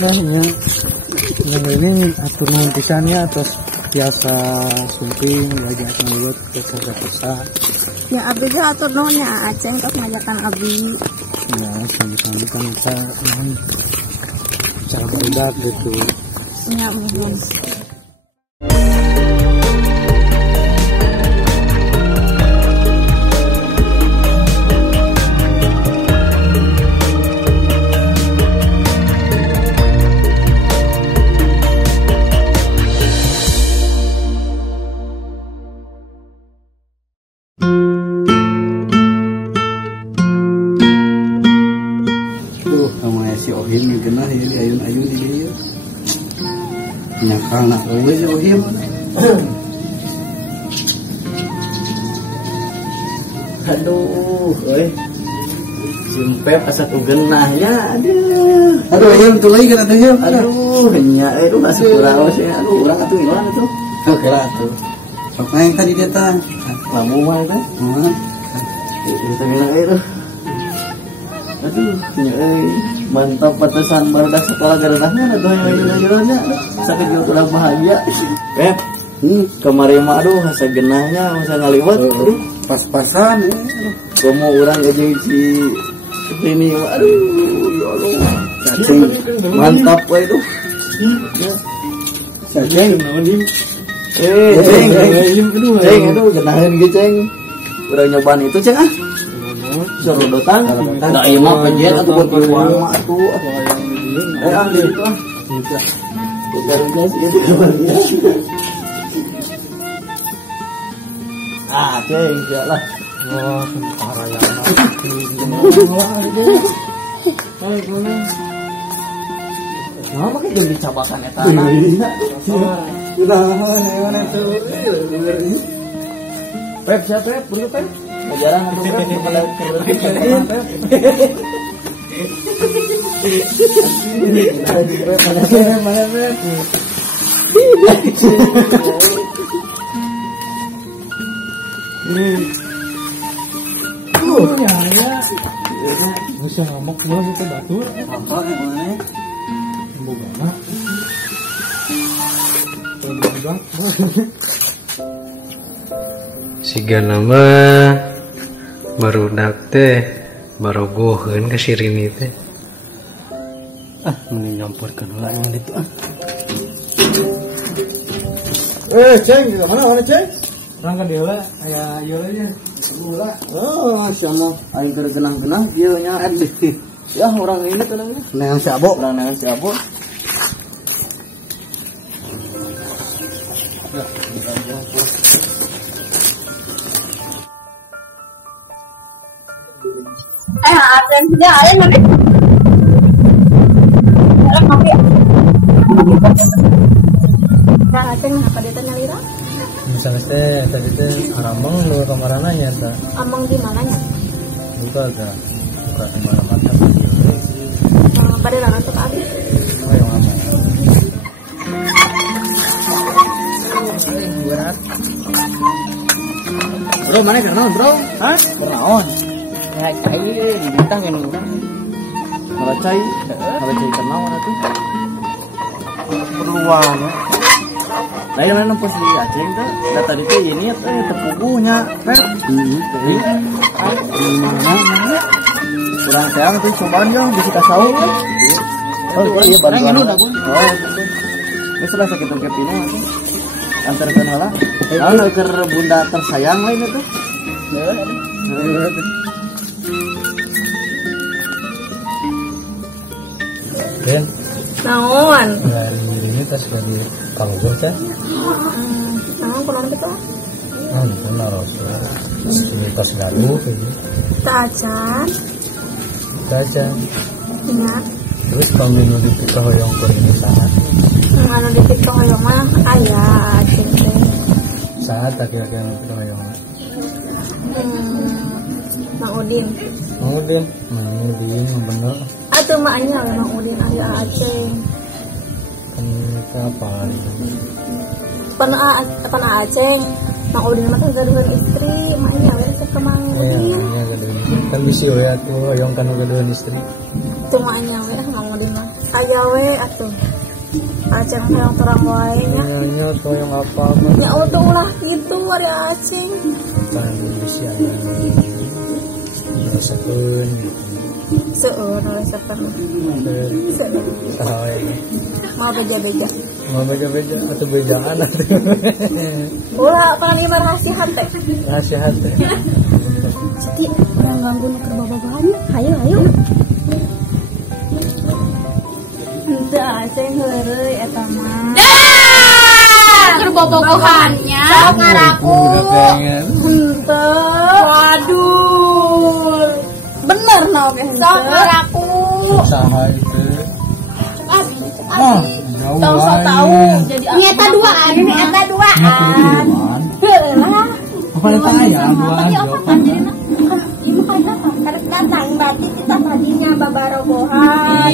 Nah, yang ini atur nuhun pisannya atas biasa sumping lagi ngeliwat ke kerja. Ya abdi juga atur nuhunnya Aceh terus ngajakan abdi. Ya sami-sami kan kita cara berudak gitu. Ya mohon. Si Ohim genah ya di ayun-ayun di dia. Nyakal nak euy si Ohim. Aduh, euy. Simpep asa tu genahnya. Aduh Ohim tuh lagi kan Ohim. Aduh, nya aduh asa kuraos ya. Aduh, urang atuh ilang atuh. Oke lah tuh. Sok main tadi dia tah. Lamu mah teh. Itu bilang aduh. Aduh, nya euy. Mantap patesan baru dah sekolah garadahnya ada yang sakit juga kurang bahagia. Kemarin mah aduh asa genahnya masa ngaliwat aduh pas-pasan komo urang jeung si ini aduh ya Allah cacing mantap we itu cacing ceng aduh genaheun ge ceng urang nyobaan itu ceng serodotan da ieu mah penjet atuh buat uang mah atuh ambil itu bukan guys itu kabarnya ceng insyaallah parah ya. Nah, makanya jadi cabakan eta. Kunaon atuh. Pep, siapa Pep? Buru Pep. Jarang atuh Pep kepada bisa ngamuk mulu itu batur. Apa namanya? Boga. Siga nama barudak teh barogoheun ka sirini teh. Mending nyampurkeun heula yang itu Ceng, di mana Ceng? Orang kan dia lah, aya ieu nya. Gula. Oh, sama aing keur genah-genah ieu nya ya orang ini tenangnya. Neang si Abo. Orang neang si Abo. Aten dia aya mana? Ada kopi. Nah, Aceh apa dia tanya lira? Misalnya tadi teh arambang lu kamarana nya ta. Amang di mananya? Buka kemana-mana. Pada rangan tuh abi. Ayo ngapa? Bro, mana kenaon, Bro? Hah? Kenaon? Ya cai ditang kan urang. Ngacai kenaon atuh. Perluan. Nah, yang mana pos di Aceh tuh, nah tadi tuh ini tepugunya, Pep. Kurang sayang tuh cobaan yang bisa kasau kan? Oh iya bantuan. Ini setelah sakit kepino antarkan hala. Kalau ke bunda tersayang lain itu. Ben. Naon? Dari ini tas dari kalau gue teh. Naon kunaon kitu? Benar Rasul. Ini tas gaduh ini. Tacan. Tacan. Iya. Terus kami nuju kita hoyong ke ini saat. Anu di TikTok hoyong mah aya Aceh teh. Saat kira-kira kita hoyong. Mang Udin. Mang Udin bener. Atuh mah anya Mang Udin aya Aceh. Kan kita apa? Pernah Aceh. Mang Udin mah teh gaduhan istri, maknya we cek ke Mang Udin. Iya, gaduhan. Kan bisi we atuh hoyong kan gaduhan istri. Itu maknya we Mang Udin mah. aja we atuh. Aceng yang terang wae nya. Nya toyong apa Ya untuk ulah gitu ari aceng. kan Indonesia. Rasakeun. Seueur resepan. Seueur. Saha Mau beja-beja. mau beja-beja atau bejaan atuh. Ulah paling rahasia teh. Rahasia hati. Seti urang ganggu nu keur babahan. Hayu. Henteu aceng heureuy eta mah. Keur bobogohannya. Sok ngaraku. Pengen. Henteu. Waduh. Bener na oge henteu. Sok ngaraku. Saha itu? Abi. Jauh Tong sok tahu jadi Ini eta duaan, ini eta duaan. heueuh lah. Apa eta aya duaan? Ibu kan karek datang berarti kita tadinya babarobohan.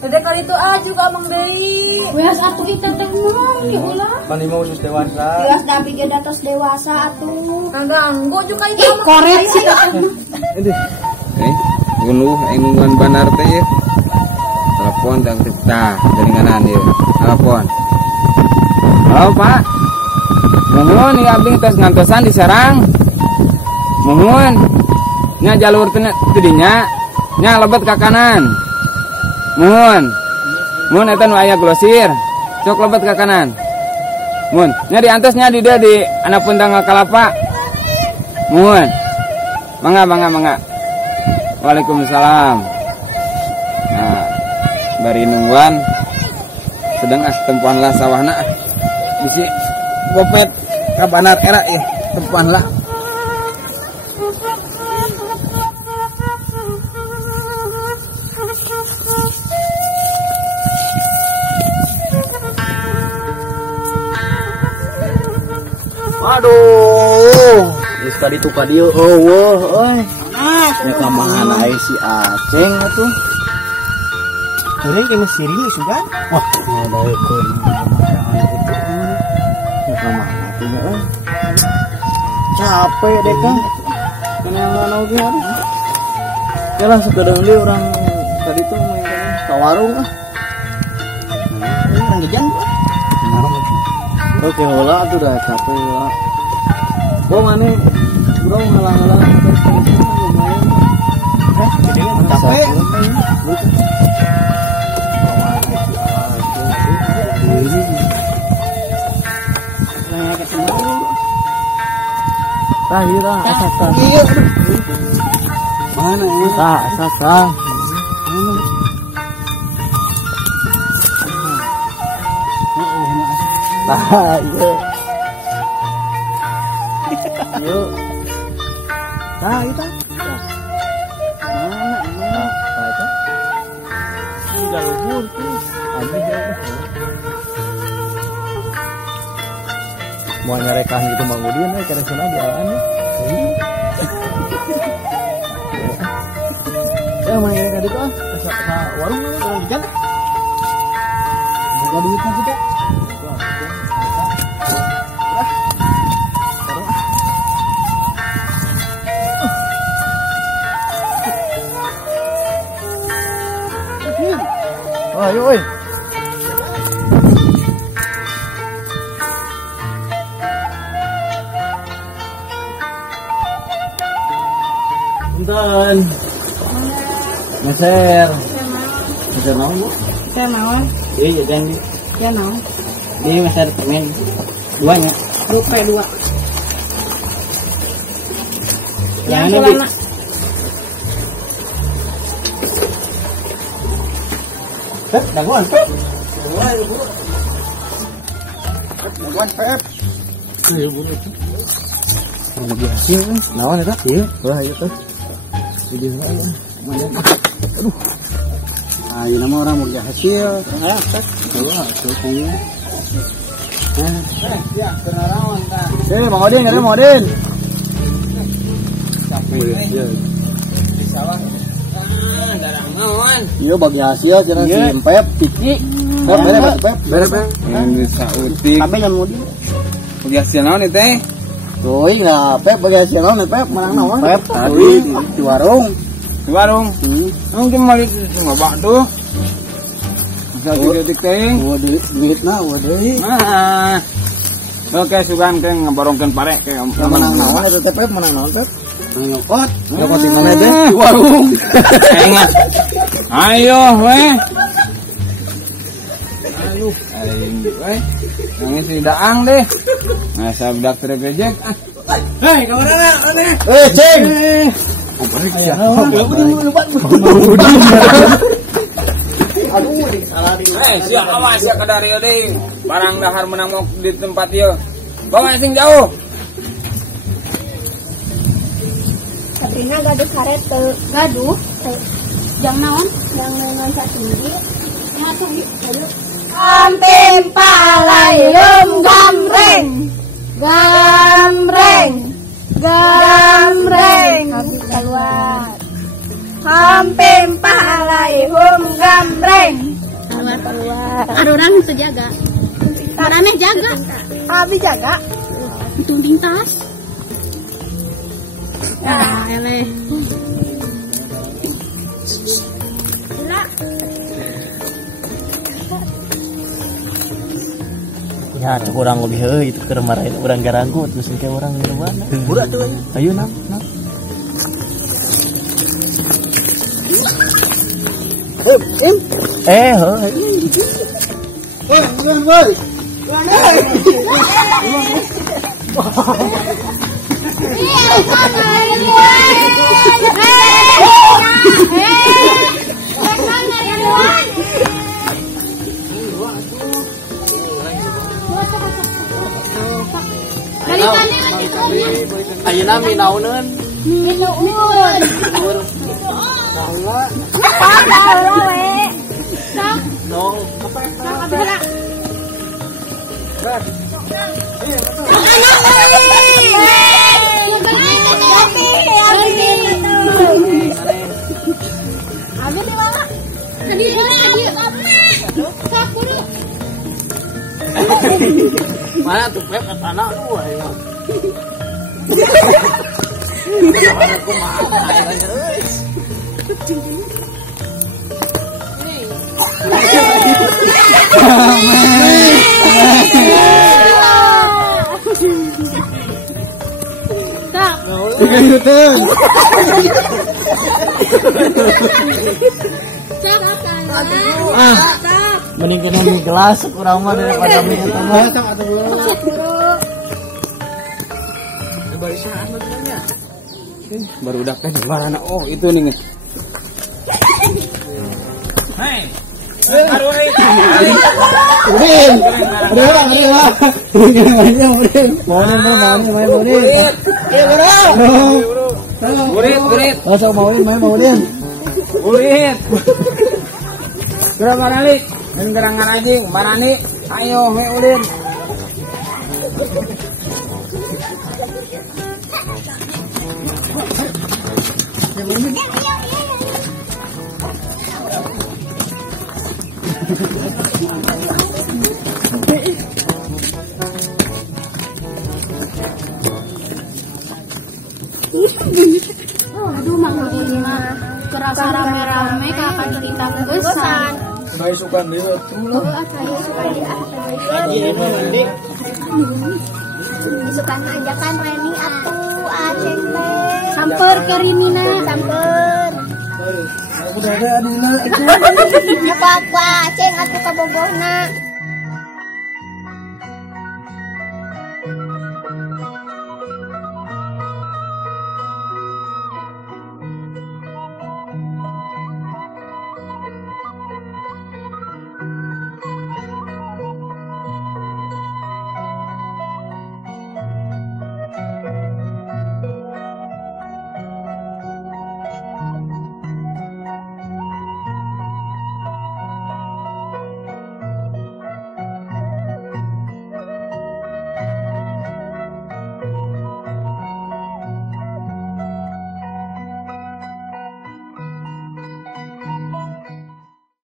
Ada kali itu juga Mang Deui. Weas atuh kita teh mah ulah. Pan lima usus dewasa. Weas da bige datos dewasa atuh. Ganggu juga itu. Ih, koret sih. Gunung engungan banar teh ya. Telepon dan kita jaringanan ya. Telepon. Halo Pak. Mohon ya abdi tos ngantosan di Serang. Mohon. Nya jalur tidinya nya lebet ke kanan. Mohon. Mohon eta nu aya glosir. Cok lebet ke kanan. Mohon. Nya diantosnya di dia di anak pendang kalapa. Mohon. Mangga. Waalaikumsalam. Nah, bari nungguan sedang tempuan lah sawahna bisi gopet ka banar era tempuan lah. Aduh, geus ka ditu ka dieu eueuh euy. Ya kamahan ae si Aceng atuh. Urang ke Mesir ini sudah. Wah, ngadaekeun bacaan itu. Ya kamahan atuh euy. Capek deh kan. Kana ngana oge aduh. Ya lah sekedeng deui urang tadi tuh main ka warung ah. Urang jajan. Oke, heula atuh dah capek lah. Bo mane urang ngalang-ngalang capek. Tahira asasa. Mana ya? Asasa. Nah, iya. Yuk. Nah, itu. Mana? Nah, itu. Udah luhur tuh. Mau nyarekan gitu Bang Udin karena sana di alaan ya. Ya main tadi tuh ke warung orang ikan. Buka duitnya kita. Ayo, oi. Punten. Meser. Meser naon, Bu? Saya naon? Iya, jajan di. Ya naon? Ini meser permen. Duanya. Rupiah 2. Yang Nah, selama Pep, daguan, Pep. Daguan, Pep. Iya, Bu. Lagi hasil kan? Nawan ya, iya. Wah, iya tuh. Jadi mana? Aduh. Ayo nama orang mau hasil. Ayo, Pep. Wah, tuh punya. Ya, kenarawan kan. Mang Odin, nyari Mang Odin. Iya. Di sawah. Garang naon? Iya bagi hasil cenah si Pep Tiki. Pep bere Pep. Bere Pep. Ini sautik. Kabeh nya mau di. Bagi hasil naon ieu teh? Tuh, enggak Pep bagi hasil naon Pep menang naon? Pep tadi di warung. Di warung. Mungkin malik ngobak tuh. Satu detik teh. Duit na, deui. Nah. Oke, sugan ke ngabarongkeun pare ke Menang naon eta TP menang naon teh? Nyokot. Nyokot di mana deh? Di warung. Ingat. Ayo, weh. Aduh, aing weh. Nangis si daang deh. Nah, sabdak tergejek. Hei, ka mana aneh? Ceng. Aduh, salah di. Siap awas ya ke dari deui. Barang dahar menang mau di tempat ieu. Bawa sing jauh. Sabrina gaduh karet teu. Gaduh teu. Jang naon? Jang naon satinggi. Nya tuh di. Ampim palayum gamreng. Gamreng. Gamreng. Habis keluar. Hampim palayum gamreng. Keluar. Ada orang itu jaga. Marane jaga. Abi jaga. Tunting tas. Nah, eleh. Ya, kurang lebih itu keur marahin urang garangku terus ke urang di mana. Budak tuh. Ayo nam. Woi. Ayeuna minauneun. Minuun. Nong. Mana tuh Pep tanah lu ayo. Aku Mending kena mie gelas kurang mah daripada mie eta mah. Baru udah kan barana. Oh, itu nih. Hei. Urit. Gerang maralik, dan gerang ngarajing, marani, ayo me ulin. Aduh, mangga ini mah kerasa rame-rame kakak cerita kebesan. Bayi suka dia tuh. Suka ngajakan Reni atuh Aceng teh. Samper ke Rinina. Samper. Udah ada Adina. Apa Aceng atuh ka Bogorna.